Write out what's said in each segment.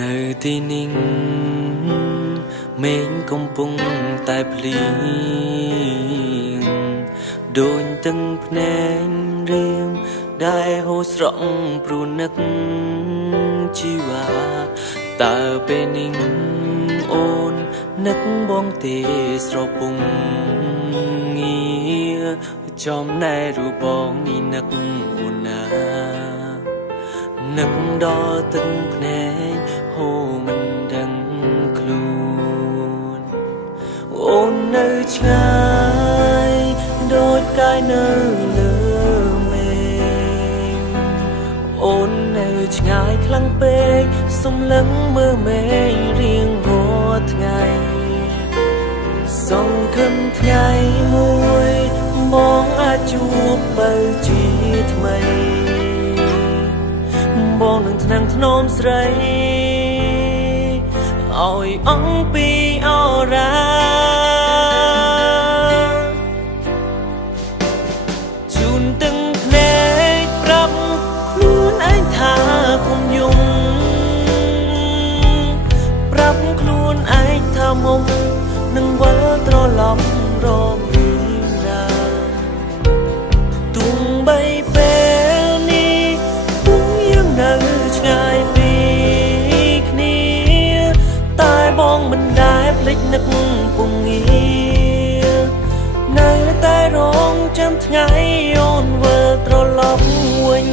នៅទីនេះមេឃកំពុងតែភ្លៀងដូចទឹកភ្នែករឿងដែលហូរស្រក់ព្រោះនឹកជីវ៉ាតើពេលនេះអូននឹកបងទេស្រពងងារចំណែករូបបងនេះនឹកអូនណានឹកដល់ទឹកភ្នែកហូរមិនដឹងខ្លួនអូននៅឆ្ងាយដូចកាយនៅលើមេឃអូននៅឆ្ងាយខ្លាំងពេកសំឡឹងមើលមេឃរៀងរាល់ថ្ងៃសង្ឃឹមថ្ងៃមួយបងអាចជួបបើជាថ្មីបងនឹងថ្នាំងថ្នមស្រីឲ្យអង្គពីអរ៉ាជូនទាំងភ្នែកប្រាប់ខ្លួនឯងថាគុំយំប្រាប់ខ្លួនឯងថាមុំនឹងវិលត្រឡប់រកវិញណាទុំបីពេលនេះពុំយើងនៅឆ្ងាយពីគ្នាតែបងមិនដែលភ្លេចនឹកពុំងារនៅតែរងចាំថ្ងៃអូនវិលត្រឡប់វិញ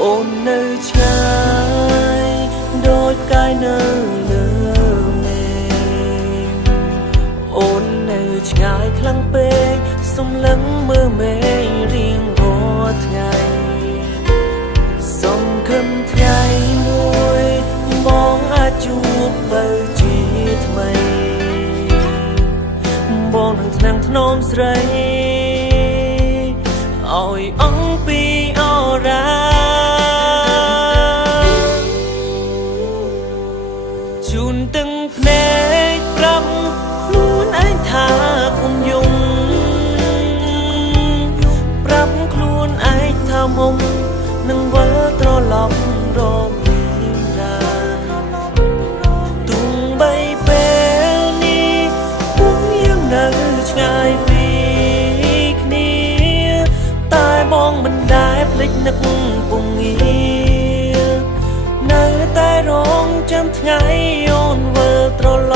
អូននៅឆ្ងាយដូចកាយនៅលើមេឃអូននៅឆ្ងាយខ្លាំងពេកសំឡឹងមើលមេឃរៀងរាល់ថ្ងៃសង្ឃឹមថ្ងៃមួយបងអាចជួបបើជាថ្មីបងនឹងថ្នាំងថ្នមស្រីឲ្យអង្គពីអរ៉ាជូនទាំងភ្នែកប្រាប់ខ្លួនឯងថាគុំយំប្រាប់ខ្លួនឯងថាមុំនឹងវិលត្រឡប់រកវិញណាទុំបីពេលនេះពុំយើងនៅឆ្ងាយពីគ្នាតែបងមិនដែលភ្លេចនឹកពុំងារនៅតែរងចាំថ្ងៃអូនវិលត្រឡ